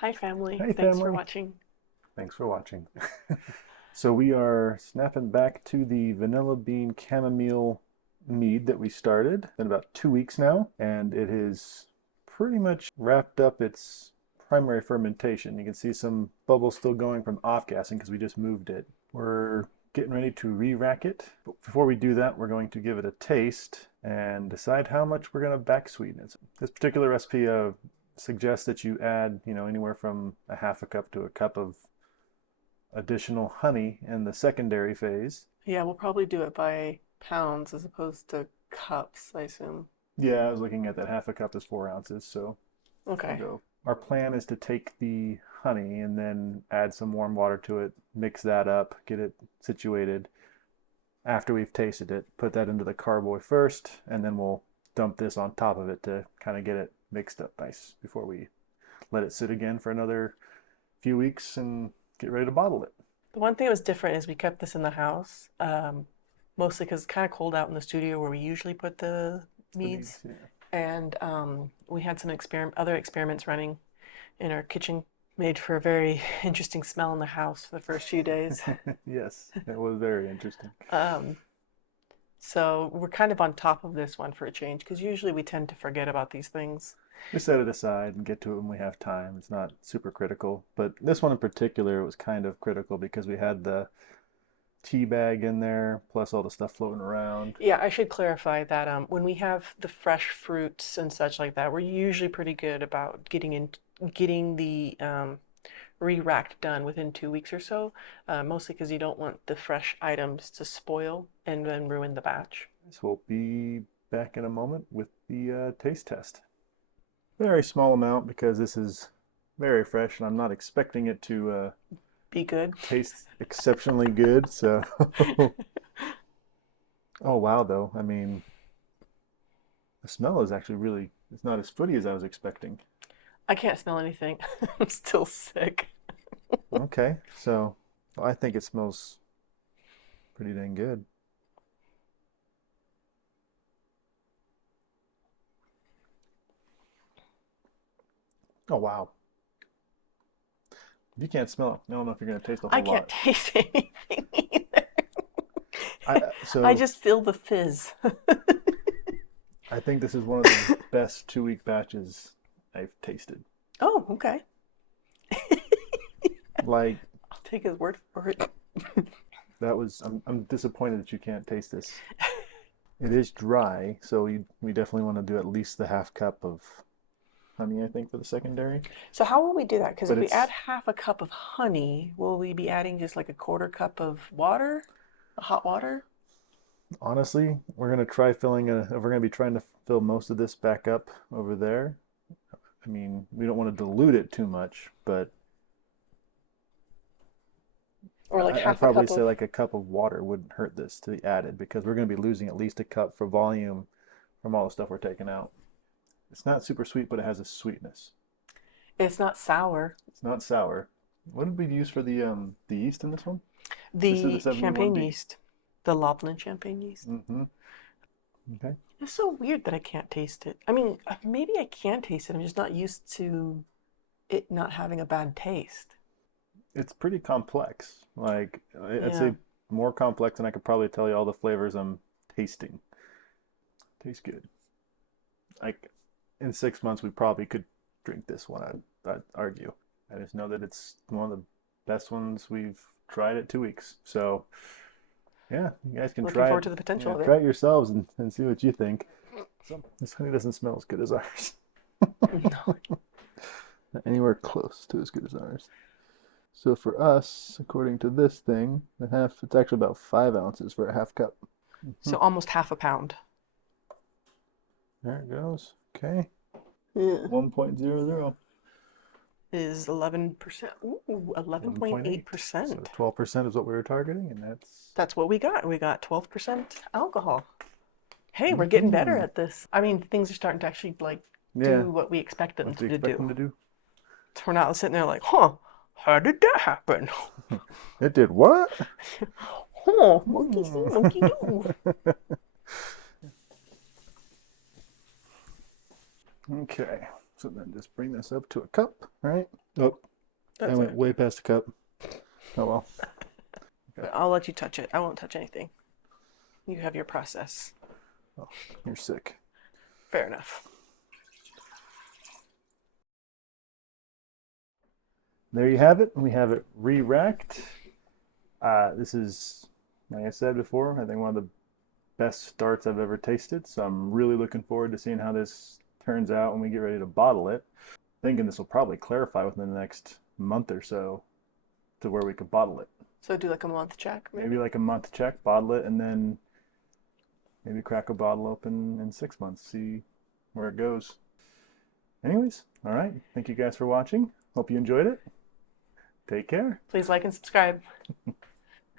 Hi, family. Hey Thanks for family, watching. thanks for watching. So we are snapping back to the vanilla bean chamomile mead that we started. Been about 2 weeks now, and it has pretty much wrapped up its primary fermentation. You can see some bubbles still going from off-gassing because we just moved it. We're getting ready to re-rack it. But before we do that, we're going to give it a taste and decide how much we're going to back sweeten it. This particular recipe suggests that you add, anywhere from a half a cup to a cup of additional honey in the secondary phase. Yeah, we'll probably do it by pounds as opposed to cups, I assume. Yeah, I was looking at that. Half a cup is 4 ounces, so we'll Okay. go. Our plan is to take the honey and then add some warm water to it, mix that up, get it situated. After we've tasted it, put that into the carboy first, and then we'll dump this on top of it to kind of get it mixed up nice before we let it sit again for another few weeks and get ready to bottle it. The one thing that was different is we kept this in the house, mostly because it's kind of cold out in the studio where we usually put the The meats, meads. yeah. And we had some other experiments running in our kitchen, made for a very interesting smell in the house for the first few days. Yes, it was very interesting. Um, so we're kind of on top of this one for a change because usually we tend to forget about these things. We set it aside and get to it when we have time. It's not super critical, but this one in particular was kind of critical because we had the tea bag in there, plus all the stuff floating around. Yeah, I should clarify that when we have the fresh fruits and such like that, we're usually pretty good about getting the re-racked done within 2 weeks or so. Mostly because you don't want the fresh items to spoil and then ruin the batch. So we'll be back in a moment with the taste test. Very small amount because this is very fresh and I'm not expecting it to Be good. taste exceptionally good. So, oh wow, though. I mean, the smell is actually really, it's not as fruity as I was expecting. I can't smell anything. I'm still sick. Okay, so I think it smells pretty dang good. Oh wow. If you can't smell it, I don't know if you're going to taste a I whole can't lot. taste anything either. I I so just feel the fizz. I think this is one of the best 2 week batches I've tasted. Oh, okay. Like I'll take his word for it. that was I'm disappointed that you can't taste this. It is dry, so we definitely want to do at least the half cup of honey, I think, for the secondary. So how will we do that? Because But if we add it's half a cup of honey, will we be adding just like a quarter cup of water, hot water? honestly, we're gonna be trying to fill most of this back up over there. I mean, we don't want to dilute it too much, but Or like I'd half a probably cup say of. like a cup of water wouldn't hurt this to be added because we're going to be losing at least a cup for volume from all the stuff we're taking out. It's not super sweet, but it has a sweetness. It's not sour. It's not sour. What did we use for the yeast in this one? This is the The champagne 71B. yeast, the Loblin champagne yeast. Mm-hmm. Okay. It's so weird that I can't taste it. I mean, maybe I can taste it. I'm just not used to it not having a bad taste. It's pretty complex. Like I'd Yeah. say more complex than I could probably tell you all the flavors I'm tasting. Tastes good. Like in 6 months, we probably could drink this one. I'd argue. I just know that it's one of the best ones we've tried at 2 weeks. So yeah, you guys can Looking try forward it. to the potential Yeah, of it. try it yourselves and see what you think. This honey doesn't smell as good as ours. No. Not anywhere close to as good as ours. So for us, according to this thing, it's actually about 5 ounces for a half cup. So almost half a pound. There it goes. Okay. Yeah. 1.00. Is 11%. Ooh, 11.8. So 11.8%. 12% is what we were targeting, and that's That's what we got. We got 12% alcohol. Hey, we're getting better mm-hmm. at this. I mean, things are starting to actually like Yeah. do what we expect them What do you to expect do. them to do? So we're not sitting there like, huh, how did that happen? It did what? Huh, monkey see, Hmm. monkey do. Okay. So then just bring this up to a cup, right? Oh, I That's went it. way past the cup. Oh well. Okay. But I'll let you touch it. I won't touch anything. You have your process. Oh, you're sick. Fair enough. There you have it. We have it re-racked. This is, like I said before, I think one of the best starts I've ever tasted. So I'm really looking forward to seeing how this turns out when we get ready to bottle it. Thinking this will probably clarify within the next month or so to where we could bottle it. So do like a month check, Maybe maybe? like a month check, bottle it, and then maybe crack a bottle open in 6 months, see where it goes. Anyways, all right. Thank you guys for watching. Hope you enjoyed it. Take care. Please like and subscribe.